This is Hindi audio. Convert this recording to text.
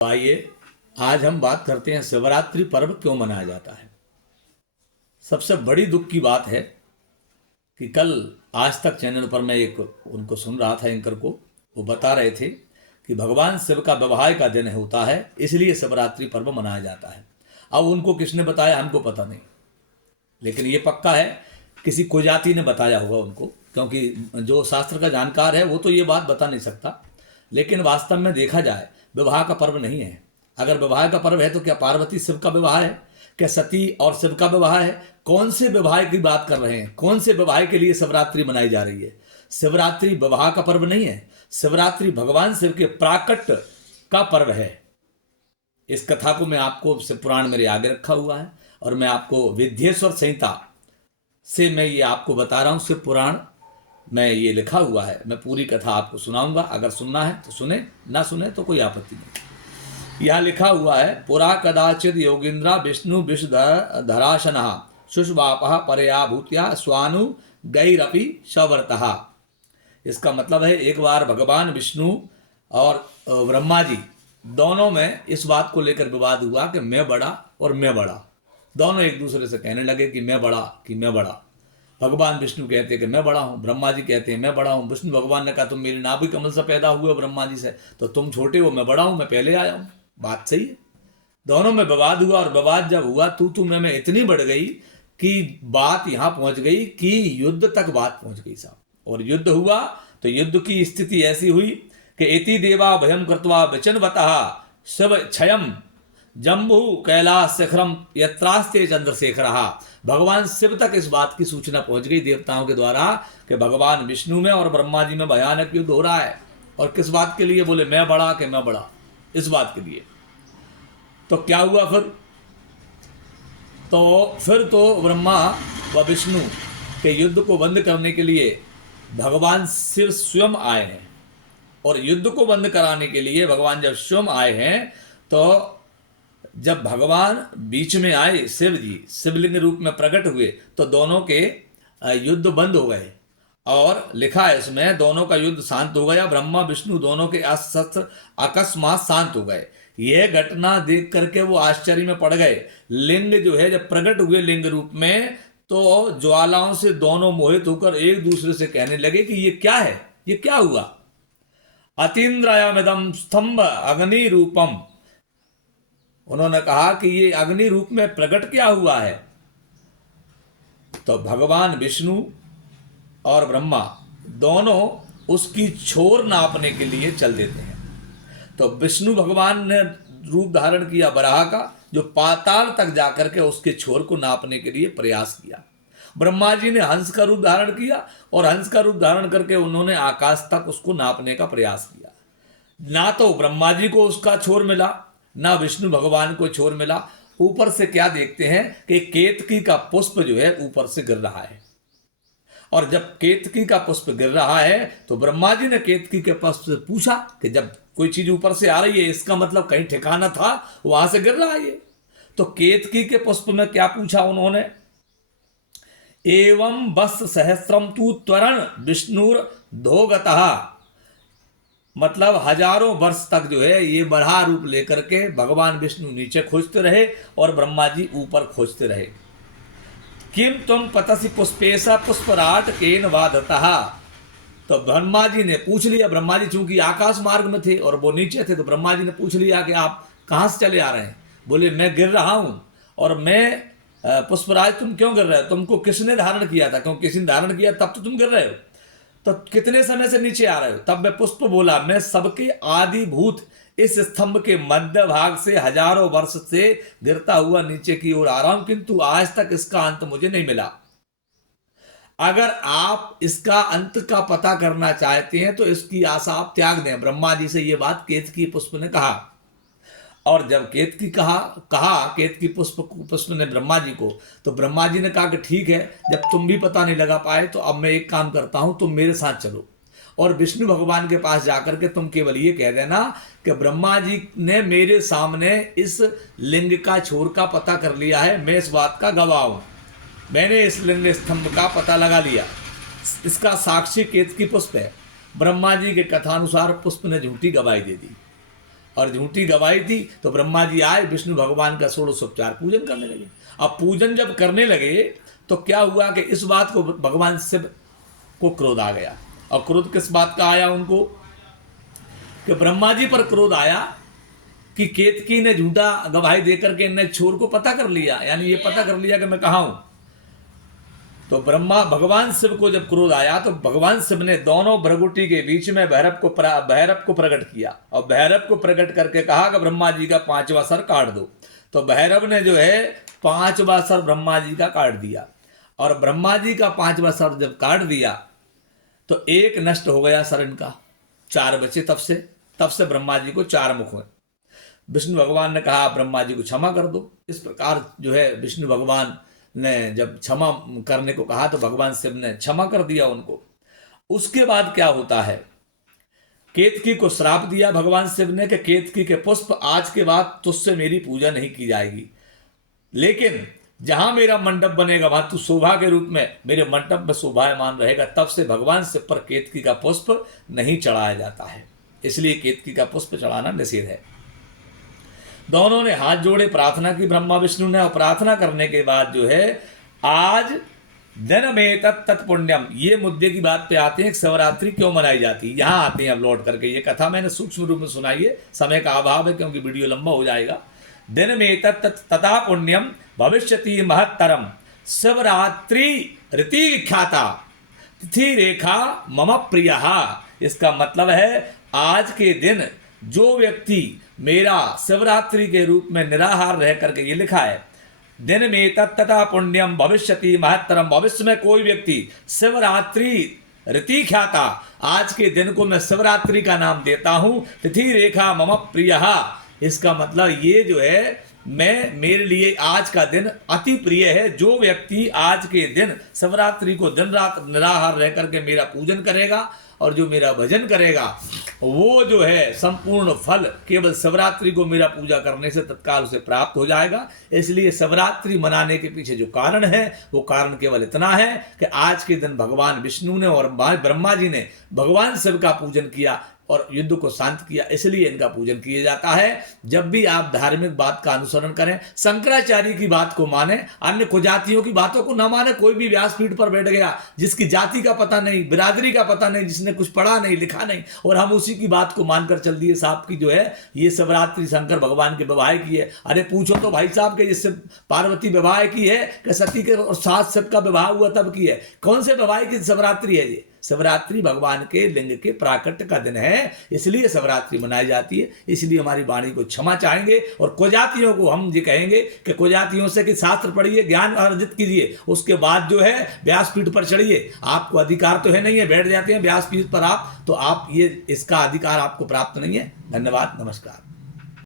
आइए आज हम बात करते हैं शिवरात्रि पर्व क्यों मनाया जाता है। सबसे बड़ी दुख की बात है कि कल आज तक चैनल पर मैं एक उनको सुन रहा था, एंकर को, वो बता रहे थे कि भगवान शिव का विवाह का दिन होता है, इसलिए शिवरात्रि पर्व मनाया जाता है। अब उनको किसने बताया हमको पता नहीं, लेकिन ये पक्का है किसी कुजाति ने बताया होगा उनको, क्योंकि जो शास्त्र का जानकार है वो तो ये बात बता नहीं सकता। लेकिन वास्तव में देखा जाए विवाह का पर्व नहीं है। अगर विवाह का पर्व है तो क्या पार्वती शिव का विवाह है, क्या सती और शिव का विवाह है? कौन से विवाह की बात कर रहे हैं? कौन से विवाह के लिए शिवरात्रि मनाई जा रही है? शिवरात्रि विवाह का पर्व नहीं है, शिवरात्रि भगवान शिव के प्राकट्य का पर्व है। इस कथा को मैं आपको शिव पुराण मेरे आगे रखा हुआ है और मैं आपको विद्येश्वर संहिता से मैं ये आपको बता रहा हूँ। शिव पुराण में ये लिखा हुआ है, मैं पूरी कथा आपको सुनाऊंगा। अगर सुनना है तो सुने, ना सुने तो कोई आपत्ति नहीं। यहाँ लिखा हुआ है, पुरा कदाचित योगिंद्रा विष्णु विष धराशना शुष्वापः परया भूत्या स्वानु गैरपि सवर्तः। इसका मतलब है एक बार भगवान विष्णु और ब्रह्मा जी दोनों में इस बात को लेकर विवाद हुआ कि मैं बड़ा और मैं बड़ा। दोनों एक दूसरे से कहने लगे कि मैं बड़ा, कि मैं बड़ा। भगवान विष्णु कहते हैं कि मैं बड़ा हूँ, ब्रह्मा जी कहते हैं मैं बड़ा हूँ। विष्णु भगवान ने कहा तुम मेरी नाभि कमल से पैदा हुए हो ब्रह्मा जी से, तो तुम छोटे हो, मैं बड़ा हूँ, मैं पहले आया हूँ। बात सही है। दोनों में विवाद हुआ और विवाद जब हुआ तू मैं इतनी बढ़ गई कि बात यहाँ पहुंच गई कि युद्ध तक बात पहुंच गई साहब। और युद्ध हुआ तो युद्ध की स्थिति ऐसी हुई कि इति देवा भयम कृत्वा वचनवतः शिव क्षयम जम्बू कैलाश शिखरम यत्रास्ते चंद्रशेखर। भगवान शिव तक इस बात की सूचना पहुंच गई देवताओं के द्वारा कि भगवान विष्णु में और ब्रह्मा जी में भयानक युद्ध हो रहा है। और किस बात के लिए? बोले मैं बड़ा कि मैं बड़ा, इस बात के लिए। तो क्या हुआ फिर तो ब्रह्मा व विष्णु के युद्ध को बंद करने के लिए भगवान शिव स्वयं आए हैं। और युद्ध को बंद कराने के लिए भगवान जब स्वयं आए हैं तो जब भगवान बीच में आए, शिव जी शिवलिंग रूप में प्रकट हुए, तो दोनों के युद्ध बंद हो गए। और लिखा है इसमें दोनों का युद्ध शांत हो गया। ब्रह्मा विष्णु दोनों के अस्त्र अकस्मात शांत हो गए। यह घटना देख करके वो आश्चर्य में पड़ गए। लिंग जो है जब प्रकट हुए लिंग रूप में, तो ज्वालाओं से दोनों मोहित होकर एक दूसरे से कहने लगे कि ये क्या है, ये क्या हुआ? अतीन्द्रयमिदं स्तंभ अग्नि रूपम। उन्होंने कहा कि ये अग्नि रूप में प्रकट क्या हुआ है? तो भगवान विष्णु और ब्रह्मा दोनों उसकी छोर नापने के लिए चल देते हैं। तो विष्णु भगवान ने रूप धारण किया बराह का, जो पाताल तक जाकर के उसके छोर को नापने के लिए प्रयास किया। ब्रह्मा जी ने हंस का रूप धारण किया और हंस का रूप धारण करके उन्होंने आकाश तक उसको नापने का प्रयास किया। ना तो ब्रह्मा जी को उसका छोर मिला, ना विष्णु भगवान को छोर मिला। ऊपर से क्या देखते हैं कि केतकी का पुष्प जो है ऊपर से गिर रहा है। और जब केतकी का पुष्प गिर रहा है तो ब्रह्मा जी ने केतकी के पुष्प से पूछा कि जब कोई चीज ऊपर से आ रही है इसका मतलब कहीं ठिकाना था, वहां से गिर रहा है ये। तो केतकी के पुष्प में क्या पूछा उन्होंने? एवं बस सहस्त्रम तू त्वरण विष्णुर धोगतः। मतलब हजारों वर्ष तक जो है ये बराह रूप लेकर के भगवान विष्णु नीचे खोजते रहे और ब्रह्मा जी ऊपर खोजते रहे। किम तुम पतसी पुष्पेशा पुष्पराट केन वादतः। तो ब्रह्मा जी ने पूछ लिया, ब्रह्मा जी चूंकि आकाश मार्ग में थे और वो नीचे थे, तो ब्रह्मा जी ने पूछ लिया कि आप कहाँ से चले आ रहे हैं? बोले मैं गिर रहा हूँ। और मैं पुष्पराज तुम क्यों गिर रहे हो? तुमको किसने धारण किया था? क्योंकि किसी ने धारण किया तब तो तुम गिर रहे हो। तो कितने समय से नीचे आ रहे हो? तब मैं पुष्प बोला, मैं सबके आदिभूत इस स्तंभ के मध्य भाग से हजारों वर्ष से गिरता हुआ नीचे की ओर आ रहा हूं, किंतु आज तक इसका अंत मुझे नहीं मिला। अगर आप इसका अंत का पता करना चाहते हैं तो इसकी आशा आप त्याग दें। ब्रह्मा जी से ये बात केतकी पुष्प ने कहा। और जब केतकी कहा केतकी पुष्प ने ब्रह्मा जी को, तो ब्रह्मा जी ने कहा कि ठीक है, जब तुम भी पता नहीं लगा पाए तो अब मैं एक काम करता हूं, तुम मेरे साथ चलो और विष्णु भगवान के पास जाकर के तुम केवल ये कह देना कि ब्रह्मा जी ने मेरे सामने इस लिंग का छोर का पता कर लिया है, मैं इस बात का गवाह हूं, मैंने इस लिंग स्तंभ का पता लगा लिया, इसका साक्षी केतकी पुष्प है। ब्रह्मा जी के कथानुसार पुष्प ने झूठी गवाही दे दी। और झूठी गवाही थी। तो ब्रह्मा जी आए, विष्णु भगवान का षोडशोपचार पूजन करने लगे। अब पूजन जब करने लगे तो क्या हुआ कि इस बात को भगवान शिव को क्रोध आ गया। और क्रोध किस बात का आया उनको, कि ब्रह्मा जी पर क्रोध आया कि केतकी ने झूठा गवाही देकर के इनने छोर को पता कर लिया, यानी ये पता कर लिया कि मैं कहाँ हूं। तो ब्रह्मा भगवान शिव को जब क्रोध आया तो भगवान शिव ने दोनों भ्रगुटी के बीच में भैरव को प्रकट किया और भैरव को प्रकट करके कहा कि ब्रह्मा जी का 5वां सर काट दो। तो भैरव ने जो है 5वां सर ब्रह्मा जी का काट दिया। और ब्रह्मा जी का 5वां सर जब काट दिया तो एक नष्ट हो गया सर इनका, 4 बचे। तब से ब्रह्मा जी को 4 मुख हुए। विष्णु भगवान ने कहा ब्रह्मा जी को क्षमा कर दो। इस प्रकार जो है विष्णु भगवान ने जब क्षमा करने को कहा तो भगवान शिव ने क्षमा कर दिया उनको। उसके बाद क्या होता है, केतकी को श्राप दिया भगवान शिव ने कि केतकी के पुष्प आज के बाद तुझसे मेरी पूजा नहीं की जाएगी, लेकिन जहां मेरा मंडप बनेगा वहां तू शोभा के रूप में मेरे मंडप में शोभायमान रहेगा। तब से भगवान शिव पर केतकी का पुष्प नहीं चढ़ाया जाता है, इसलिए केतकी का पुष्प चढ़ाना निषेध है। दोनों ने हाथ जोड़े, प्रार्थना की ब्रह्मा विष्णु ने, और प्रार्थना करने के बाद जो है आज दिन में तत् पुण्यम, ये मुद्दे की बात पे आते हैं, शिवरात्रि क्यों मनाई जाती है। यहाँ आते हैं अब लौट करके। ये कथा मैंने सूक्ष्म रूप में सुनाई है, समय का अभाव है क्योंकि वीडियो लंबा हो जाएगा। दिन में तथा पुण्यम भविष्यति महत्तरम शिवरात्रि रीति विख्याता तिथि रेखा मम प्रिय। इसका मतलब है आज के दिन जो व्यक्ति मेरा शिवरात्रि के रूप में निराहार रह करके, ये लिखा है दिन में तथा पुण्यम भविष्यति महत्तरम, भविष्य में कोई व्यक्ति शिवरात्रि रीति ख्याता, आज के दिन को मैं शिवरात्रि का नाम देता हूं, तिथि रेखा मम प्रिय। इसका मतलब ये जो है मेरे लिए आज का दिन अति प्रिय है। जो व्यक्ति आज के दिन शिवरात्रि को दिन रात निराहार रह करके मेरा पूजन करेगा और जो मेरा भजन करेगा वो जो है संपूर्ण फल केवल शिवरात्रि को मेरा पूजा करने से तत्काल उसे प्राप्त हो जाएगा। इसलिए शिवरात्रि मनाने के पीछे जो कारण है वो कारण केवल इतना है कि आज के दिन भगवान विष्णु ने और ब्रह्मा जी ने भगवान शिव का पूजन किया और युद्ध को शांत किया, इसलिए इनका पूजन किया जाता है। जब भी आप धार्मिक बात का अनुसरण करें, शंकराचार्य की बात को माने, अन्य कुजातियों की बातों को न माने। कोई भी व्यासपीठ पर बैठ गया जिसकी जाति का पता नहीं, बिरादरी का पता नहीं, जिसने कुछ पढ़ा नहीं लिखा नहीं, और हम उसी की बात को मानकर चल दिए साहब की जो है ये शिवरात्रि शंकर भगवान के विवाह की है। अरे पूछो तो भाई साहब के जिससे पार्वती विवाह की है कि सती के और साथ शिव का विवाह हुआ तब की है? कौन से विवाह की शिवरात्रि है ये? शिवरात्रि भगवान के लिंग के प्राकट्य का दिन है, इसलिए शिवरात्रि मनाई जाती है। इसलिए हमारी वाणी को क्षमा चाहेंगे और कुजातियों को हम ये कहेंगे कि कुजातियों से कि शास्त्र पढ़िए, ज्ञान अर्जित कीजिए, उसके बाद जो है व्यासपीठ पर चढ़िए। आपको अधिकार तो है नहीं है, बैठ जाते हैं व्यासपीठ पर आप, तो आप ये इसका अधिकार आपको प्राप्त नहीं है। धन्यवाद, नमस्कार।